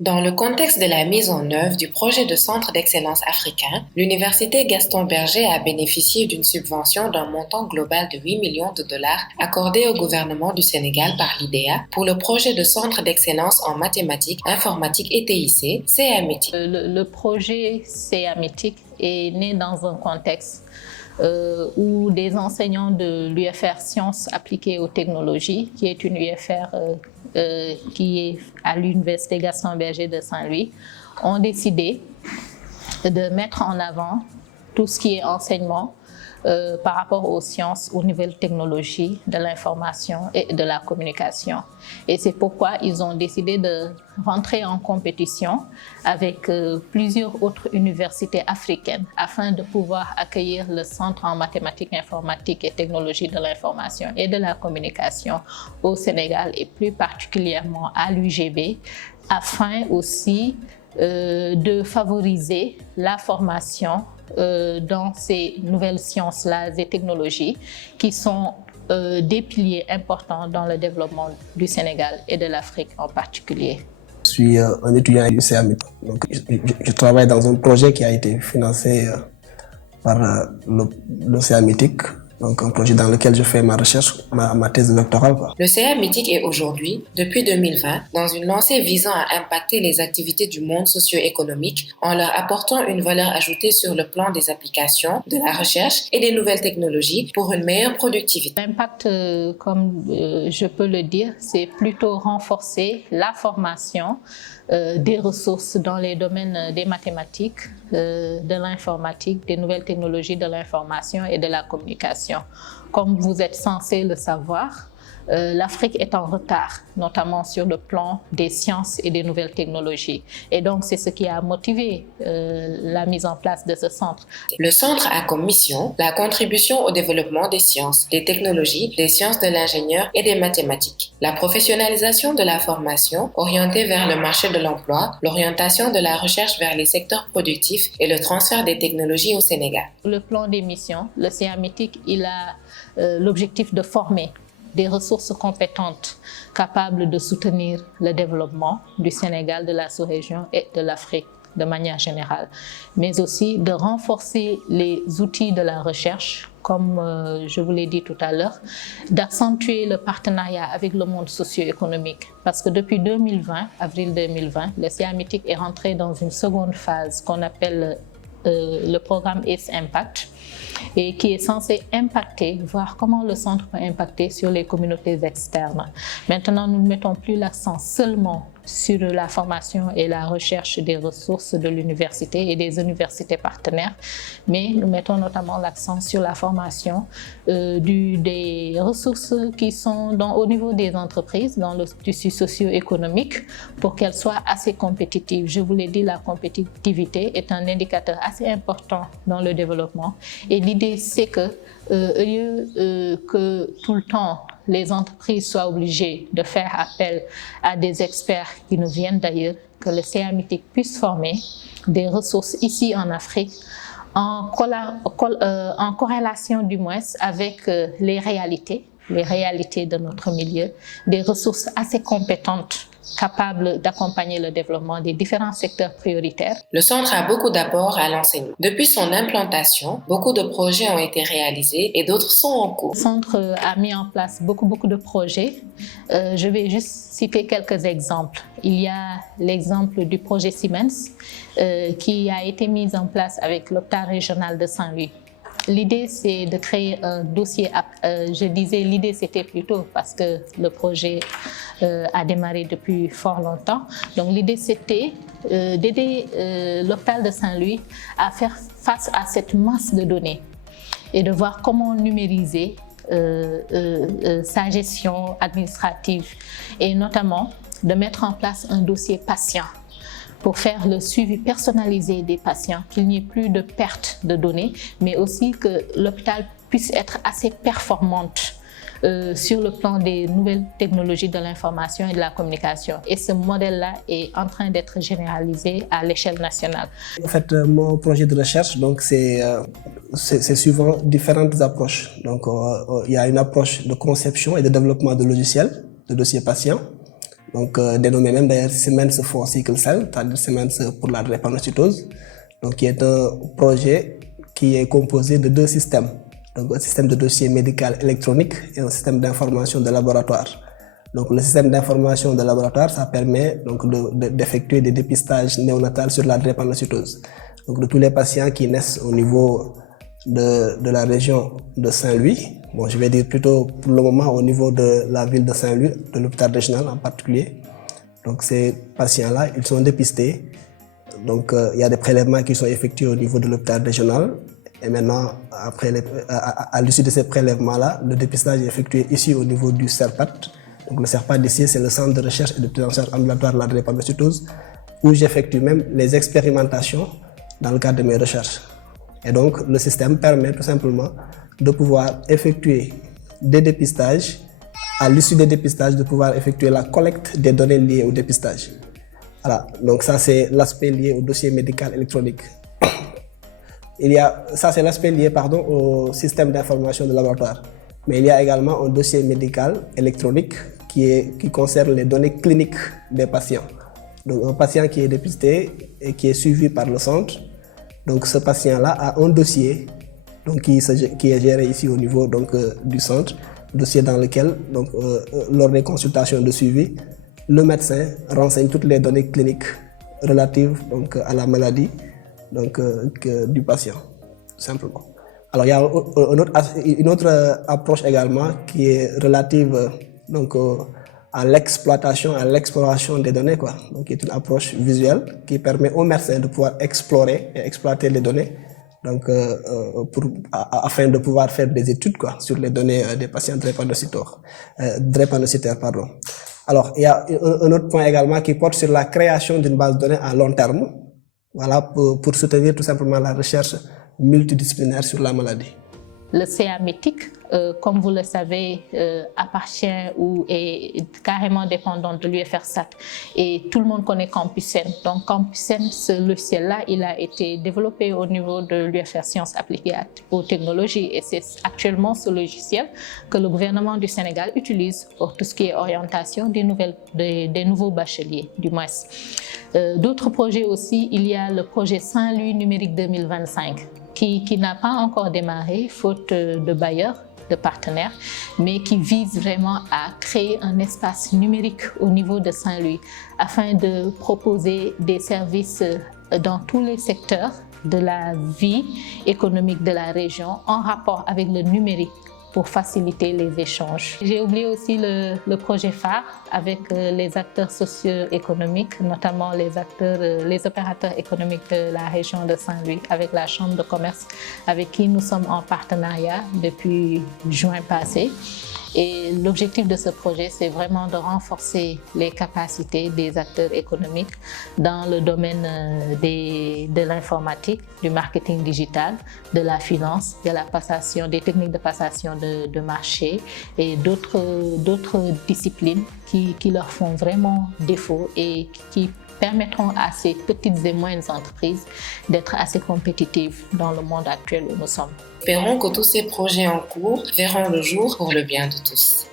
Dans le contexte de la mise en œuvre du projet de centre d'excellence africain, l'Université Gaston Berger a bénéficié d'une subvention d'un montant global de 8 millions de dollars accordée au gouvernement du Sénégal par l'IDEA pour le projet de centre d'excellence en mathématiques, informatique et TIC, CEAMETIC. Le projet CEAMETIC est né dans un contexte où des enseignants de l'UFR Sciences appliquées aux technologies, qui est une UFR qui est à l'Université Gaston Berger de Saint-Louis, ont décidé de mettre en avant tout ce qui est enseignement par rapport aux sciences, aux nouvelles technologies de l'information et de la communication. Et c'est pourquoi ils ont décidé de rentrer en compétition avec plusieurs autres universités africaines afin de pouvoir accueillir le centre en mathématiques, informatique et technologie de l'information et de la communication au Sénégal et plus particulièrement à l'UGB, afin aussi de favoriser la formation dans ces nouvelles sciences-là et technologies qui sont des piliers importants dans le développement du Sénégal et de l'Afrique en particulier. Je suis un étudiant du CEAMETIC. Donc, je travaille dans un projet qui a été financé par le CEAMETIC. Donc un projet dans lequel je fais ma recherche, ma thèse doctorale. Le CEAMETIC est aujourd'hui, depuis 2020, dans une lancée visant à impacter les activités du monde socio-économique en leur apportant une valeur ajoutée sur le plan des applications, de la recherche et des nouvelles technologies pour une meilleure productivité. L'impact, comme je peux le dire, c'est plutôt renforcer la formation des ressources dans les domaines des mathématiques, de l'informatique, des nouvelles technologies de l'information et de la communication. Comme vous êtes censé le savoir, l'Afrique est en retard, notamment sur le plan des sciences et des nouvelles technologies. Et donc, c'est ce qui a motivé la mise en place de ce centre. Le centre a comme mission la contribution au développement des sciences, des technologies, des sciences de l'ingénieur et des mathématiques, la professionnalisation de la formation orientée vers le marché de l'emploi, l'orientation de la recherche vers les secteurs productifs et le transfert des technologies au Sénégal. Le plan des missions, le CEAMETIC, il a l'objectif de former des ressources compétentes capables de soutenir le développement du Sénégal, de la sous-région et de l'Afrique de manière générale, mais aussi de renforcer les outils de la recherche, comme je vous l'ai dit tout à l'heure, d'accentuer le partenariat avec le monde socio-économique, parce que depuis 2020, avril 2020, le CEAMETIC est rentré dans une seconde phase qu'on appelle le programme ACE Impact, et qui est censé impacter, voir comment le centre peut impacter sur les communautés externes. Maintenant, nous ne mettons plus l'accent seulement sur la formation et la recherche des ressources de l'université et des universités partenaires, mais nous mettons notamment l'accent sur la formation des ressources qui sont au niveau des entreprises, dans le tissu socio-économique, pour qu'elles soient assez compétitives. Je vous l'ai dit, la compétitivité est un indicateur assez important dans le développement. Et l'idée, c'est que, au lieu que tout le temps, les entreprises soient obligées de faire appel à des experts qui nous viennent d'ailleurs, que le CEAMETIC puisse former des ressources ici en Afrique en corrélation du moins avec les réalités de notre milieu, des ressources assez compétentes capable d'accompagner le développement des différents secteurs prioritaires. Le centre a beaucoup d'apports à l'enseignement. Depuis son implantation, beaucoup de projets ont été réalisés et d'autres sont en cours. Le centre a mis en place beaucoup de projets. Je vais juste citer quelques exemples. Il y a l'exemple du projet Siemens qui a été mis en place avec l'hôpital régional de Saint-Louis. L'idée, c'est de créer un dossier. Je disais l'idée, c'était plutôt parce que le projet a démarré depuis fort longtemps. Donc l'idée, c'était d'aider l'hôpital de Saint-Louis à faire face à cette masse de données et de voir comment numériser sa gestion administrative et notamment de mettre en place un dossier patient pour faire le suivi personnalisé des patients, qu'il n'y ait plus de perte de données, mais aussi que l'hôpital puisse être assez performante sur le plan des nouvelles technologies de l'information et de la communication. Et ce modèle-là est en train d'être généralisé à l'échelle nationale. En fait, mon projet de recherche, donc, c'est suivant différentes approches. Donc, il y a une approche de conception et de développement de logiciels, de dossiers patients. donc dénommé même d'ailleurs Siemens for Sickle Cell, c'est-à-dire Siemens pour la drépanocytose, donc qui est un projet qui est composé de deux systèmes, donc un système de dossier médical électronique et un système d'information de laboratoire. Donc le système d'information de laboratoire, ça permet donc d'effectuer des dépistages néonatals sur la drépanocytose. Donc de tous les patients qui naissent au niveau de la région de Saint-Louis, bon, je vais dire plutôt pour le moment au niveau de la ville de Saint-Louis, de l'hôpital régional en particulier. Donc ces patients-là, ils sont dépistés. Donc il y a des prélèvements qui sont effectués au niveau de l'hôpital régional. Et maintenant, après à l'issue de ces prélèvements-là, le dépistage est effectué ici au niveau du CERPAT. Donc le CERPAT ici, c'est le centre de recherche et de prise en charge ambulatoire de la drépanocytose, où j'effectue même les expérimentations dans le cadre de mes recherches. Et donc le système permet tout simplement de pouvoir effectuer des dépistages, à l'issue des dépistages, de pouvoir effectuer la collecte des données liées au dépistage. Voilà, donc ça c'est l'aspect lié au dossier médical électronique. Ça c'est l'aspect lié au système d'information de laboratoire. Mais il y a également un dossier médical électronique qui concerne les données cliniques des patients. Donc un patient qui est dépisté et qui est suivi par le centre, donc ce patient-là a un dossier donc, qui est géré ici au niveau du centre, dossier dans lequel, lors des consultations de suivi, le médecin renseigne toutes les données cliniques relatives à la maladie du patient, tout simplement. Alors il y a une autre approche également qui est relative à l'exploitation, à l'exploration des données, quoi. Donc, qui est une approche visuelle qui permet aux médecins de pouvoir explorer et exploiter les données, afin de pouvoir faire des études, quoi, sur les données des patients drépanocytaires. Alors, il y a un autre point également qui porte sur la création d'une base de données à long terme, voilà, pour soutenir tout simplement la recherche multidisciplinaire sur la maladie. Le CA-METIC, comme vous le savez, appartient ou est carrément dépendant de l'UFRSAT. Et tout le monde connaît Campusen. Donc Campusen, ce logiciel-là, il a été développé au niveau de l'UFR Sciences appliquées aux technologies. Et c'est actuellement ce logiciel que le gouvernement du Sénégal utilise pour tout ce qui est orientation des nouveaux bacheliers, du moins. D'autres projets aussi, il y a le projet Saint-Louis numérique 2025. Qui n'a pas encore démarré, faute de bailleurs, de partenaires, mais qui vise vraiment à créer un espace numérique au niveau de Saint-Louis afin de proposer des services dans tous les secteurs de la vie économique de la région en rapport avec le numérique pour faciliter les échanges. J'ai oublié aussi le projet phare avec les acteurs socio-économiques, notamment les opérateurs économiques de la région de Saint-Louis, avec la Chambre de commerce avec qui nous sommes en partenariat depuis juin passé. Et l'objectif de ce projet, c'est vraiment de renforcer les capacités des acteurs économiques dans le domaine de l'informatique, du marketing digital, de la finance, de la passation, des techniques de passation de marché et d'autres disciplines qui leur font vraiment défaut et qui permettront à ces petites et moyennes entreprises d'être assez compétitives dans le monde actuel où nous sommes. Espérons que tous ces projets en cours verront le jour pour le bien de tous.